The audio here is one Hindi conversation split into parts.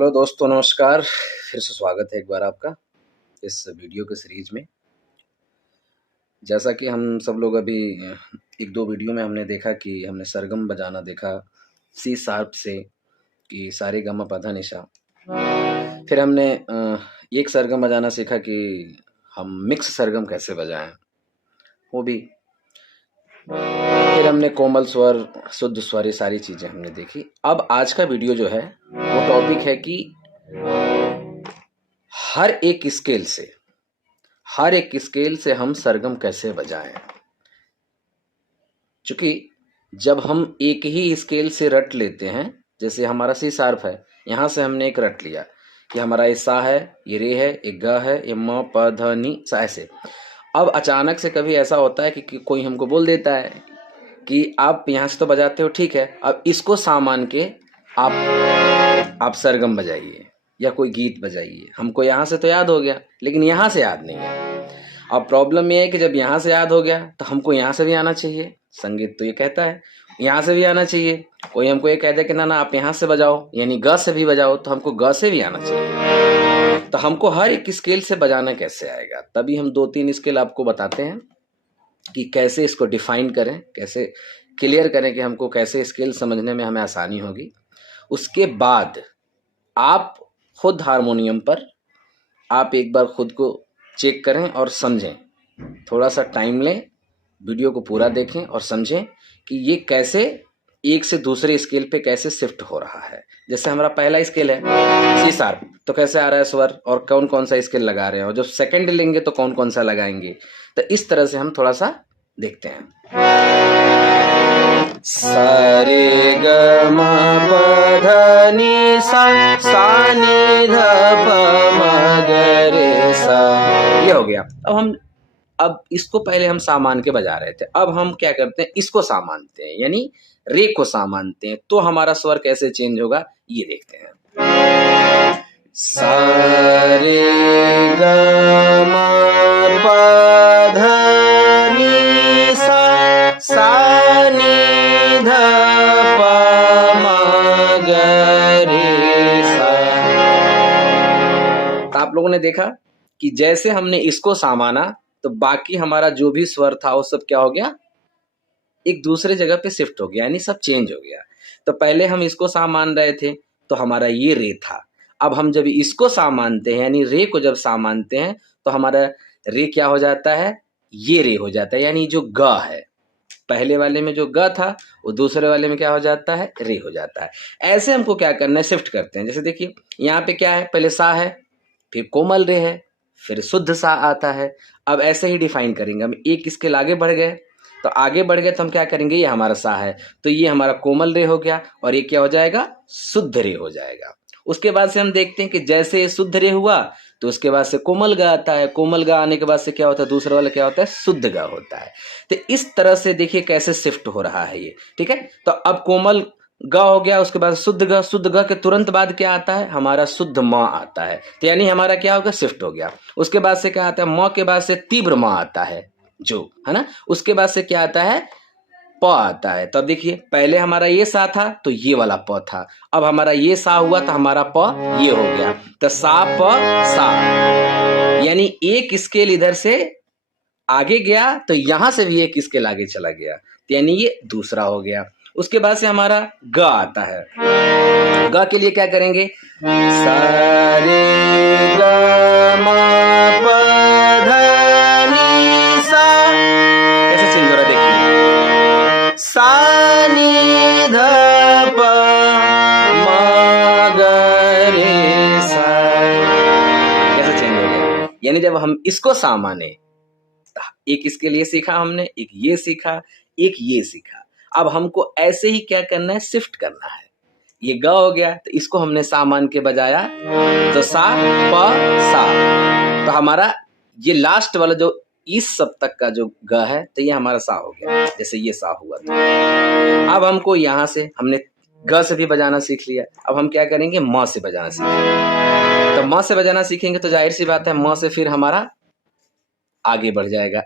हेलो दोस्तों, नमस्कार। फिर से स्वागत है एक बार आपका इस वीडियो के सीरीज में। जैसा कि हम सब लोग अभी एक दो वीडियो में हमने देखा कि हमने सरगम बजाना देखा सी शार्प से कि सारे गमा पधा निशा। फिर हमने एक सरगम बजाना सीखा कि हम मिक्स सरगम कैसे बजाएं, वो भी। फिर हमने कोमल स्वर, शुद्ध स्वर, ये सारी चीज़ें हमने देखी। अब आज का वीडियो जो है वो टॉपिक है कि हर एक स्केल से हम सरगम कैसे बजाएं। क्योंकि जब हम एक ही स्केल से रट लेते हैं, जैसे हमारा सी शार्प है, यहाँ से हमने एक रट लिया कि हमारा ये सा है, ये रे है, ये ग है, ये म प ध नी सा, ऐसे। अब अचानक से कभी ऐसा होता है कि कोई हमको बोल देता है कि आप यहाँ से तो बजाते हो, ठीक है, अब इसको सामान के आप सरगम बजाइए या कोई गीत बजाइए। हमको यहाँ से तो याद हो गया, लेकिन यहाँ से याद नहीं है। अब प्रॉब्लम ये है कि जब यहाँ से याद हो गया तो हमको यहाँ से भी आना चाहिए। संगीत तो ये कहता है यहाँ से भी आना चाहिए। कोई हमको ये कहता है कि ना आप यहाँ से बजाओ, यानी ग से भी बजाओ, तो हमको ग से भी आना चाहिए। तो हमको हर एक स्केल से बजाना कैसे आएगा, तभी हम 2-3 स्केल आपको बताते हैं कि कैसे इसको डिफाइन करें, कैसे क्लियर करें कि हमको कैसे स्केल समझने में हमें आसानी होगी। उसके बाद आप खुद हारमोनियम पर आप एक बार खुद को चेक करें और समझें। थोड़ा सा टाइम लें, वीडियो को पूरा देखें और समझें कि ये कैसे एक से दूसरे स्केल पे कैसे शिफ्ट हो रहा है। जैसे हमारा पहला स्केल है सी शार्प, तो कैसे आ रहा है स्वर और कौन कौन सा स्केल लगा रहे हैं, और जब सेकंड लेंगे तो कौन कौन सा लगाएंगे। तो इस तरह से हम थोड़ा सा देखते हैं। सा रे ग म प ध नि सा, सा नि ध प म ग रे सा, ये हो गया। अब इसको पहले हम सा मान के बजा रहे थे, अब हम क्या करते हैं, इसको सा मानते हैं, यानी रे को सा मानते हैं। तो हमारा स्वर कैसे चेंज होगा ये देखते हैं। सा रे ग म प ध नि सा, सा नि ध प म ग रे सा। तो आप लोगों ने देखा कि जैसे हमने इसको सा माना तो बाकी हमारा जो भी स्वर था वो सब क्या हो गया, एक दूसरे जगह पे शिफ्ट हो गया, यानी सब चेंज हो गया। तो पहले हम इसको सा मान रहे थे तो हमारा ये रे था। अब हम जब इसको सा मानते हैं, यानी रे को जब सा मानते हैं, तो हमारा रे क्या हो जाता है, ये रे हो जाता है, यानी जो ग है, पहले वाले में जो ग था वो दूसरे वाले में क्या हो जाता है, रे हो जाता है। ऐसे हमको क्या करना है, शिफ्ट करते हैं। जैसे देखिए यहाँ पे क्या है, पहले सा है, फिर कोमल रे है, फिर शुद्ध सा आता है। अब ऐसे ही डिफाइन करेंगे हम, एक स्केल आगे बढ़ गए, तो आगे बढ़ गए तो हम क्या करेंगे, ये हमारा सा है तो ये हमारा कोमल रे हो गया, और ये क्या हो जाएगा, शुद्ध रे हो जाएगा। उसके बाद से हम देखते हैं कि जैसे शुद्ध रे हुआ तो उसके बाद से कोमल गा आता है, कोमल गा आने के बाद से क्या होता है, दूसरा वाला क्या होता है, शुद्ध गा होता है। तो इस तरह से देखिए कैसे शिफ्ट हो रहा है ये, ठीक है। तो अब कोमल ग हो गया, उसके बाद शुद्ध ग, शुद्ध ग के तुरंत बाद क्या आता है, हमारा शुद्ध म आता है। तो यानी हमारा क्या होगा, शिफ्ट हो गया। उसके बाद से क्या आता है, म के बाद से तीव्र म आता है, जो है ना। उसके बाद से क्या आता है, प आता है। तो अब देखिए पहले हमारा ये सा था तो ये वाला प था, अब हमारा ये सा हुआ तो हमारा प ये हो गया। तो सा प सा, यानी एक स्केल इधर से आगे गया तो यहां से भी एक स्केल आगे चला गया, तो यानी ये दूसरा हो गया। उसके बाद से हमारा ग आता है। ग के लिए क्या करेंगे, सा रे ग म प ध नि सा, कैसे चेंज हो रहा है देखिए, सा नि ध प म ग रे सा, कैसे चेंज हो गया। यानी जब हम इसको सा माने, एक इसके लिए सीखा हमने, एक ये सीखा, एक ये सीखा। अब हमको ऐसे ही क्या करना है, शिफ्ट करना है। ये ग हो गया तो इसको हमने सा मान के बजाया, तो सा प सा, तो हमारा ये लास्ट वाला जो इस सप्तक का जो ग है तो ये हमारा सा हो गया, जैसे ये सा हुआ था। अब हमको यहाँ से हमने ग से भी बजाना सीख लिया, अब हम क्या करेंगे, म से बजाना सीखेंगे। तो म से बजाना सीखेंगे तो जाहिर सी बात है म से फिर हमारा आगे बढ़ जाएगा,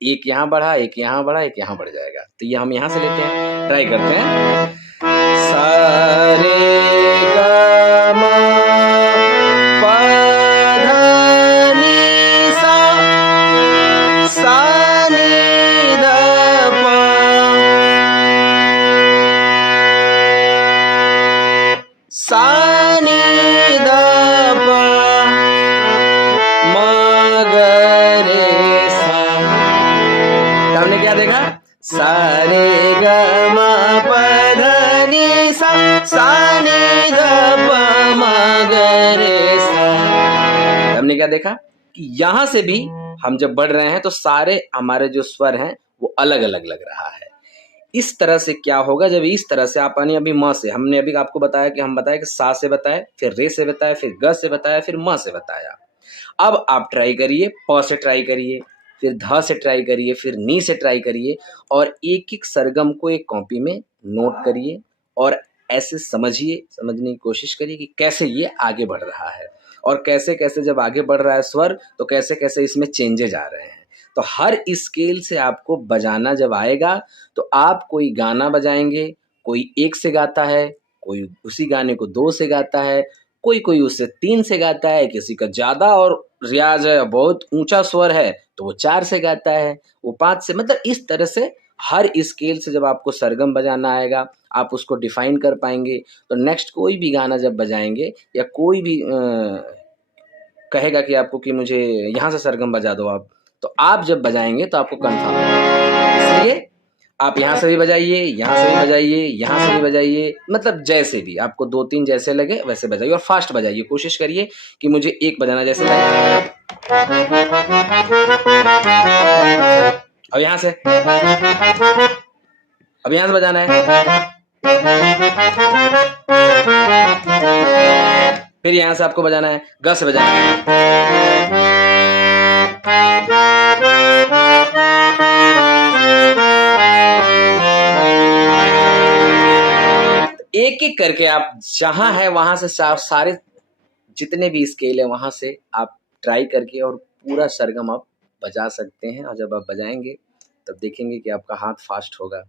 एक यहाँ बढ़ा, एक यहाँ बढ़ा, एक यहाँ बढ़ जाएगा। तो ये हम यहाँ से लेते हैं, ट्राई करते हैं। सा रे ग म सा नी ध प म ग रे सा। तो हमने क्या देखा, सा रे ग म प ध नि सा नी ध प म ग रे सा। हमने क्या देखा कि यहां से भी हम जब बढ़ रहे हैं तो सारे हमारे जो स्वर हैं वो अलग अलग लग रहा है। इस तरह से क्या होगा, जब इस तरह से आप अभी म से, हमने अभी आपको बताया कि हम बताए कि सा से बताए, फिर रे से बताया, फिर ग से बताया, फिर म से बताया। अब आप ट्राई करिए, प से ट्राई करिए, फिर ध से ट्राई करिए, फिर नी से ट्राई करिए, और एक एक सरगम को एक कॉपी में नोट करिए और ऐसे समझने की कोशिश करिए कि कैसे ये आगे बढ़ रहा है, और कैसे कैसे जब आगे बढ़ रहा है स्वर तो कैसे कैसे इसमें चेंजेज आ रहे हैं। तो हर स्केल से आपको बजाना जब आएगा तो आप कोई गाना बजाएंगे, कोई 1 से गाता है, कोई उसी गाने को 2 से गाता है, कोई उससे 3 से गाता है, किसी का ज़्यादा और रियाज़ है, बहुत ऊँचा स्वर है तो वो 4 से गाता है, वो 5 से, मतलब इस तरह से हर स्केल से जब आपको सरगम बजाना आएगा, आप उसको डिफ़ाइन कर पाएँगे, तो नेक्स्ट कोई भी गाना जब बजाएँगे या कोई भी कहेगा कि आपको कि मुझे यहाँ से सरगम बजा दो आप, तो आप जब बजाएँगे तो आपको कन्फर्म होगा। इसलिए आप यहाँ से भी बजाइए, यहाँ से भी बजाइए, यहाँ से भी बजाइए, मतलब जैसे भी आपको 2-3 जैसे लगे वैसे बजाइए, और फास्ट बजाइए। कोशिश करिए कि मुझे एक बजाना जैसे लगे। अब यहाँ से, अब यहाँ से बजाना है, फिर यहाँ से आपको बजाना है, ग से बजाना है। एक एक करके आप जहां है वहां से सारे जितने भी स्केल है वहां से आप ट्राई करके और पूरा सरगम आप बजा सकते हैं। और जब आप बजाएंगे तब देखेंगे कि आपका हाथ फास्ट होगा,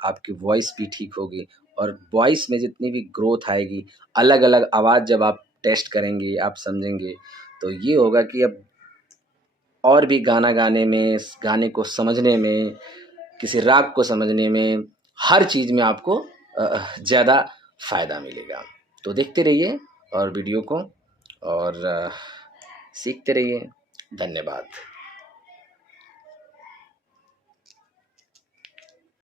आपकी वॉइस भी ठीक होगी, और वॉइस में जितनी भी ग्रोथ आएगी, अलग अलग आवाज़ जब आप टेस्ट करेंगे आप समझेंगे, तो ये होगा कि अब और भी गाना गाने में, गाने को समझने में, किसी राग को समझने में, हर चीज़ में आपको ज़्यादा फ़ायदा मिलेगा। तो देखते रहिए और वीडियो को, और सीखते रहिए। धन्यवाद।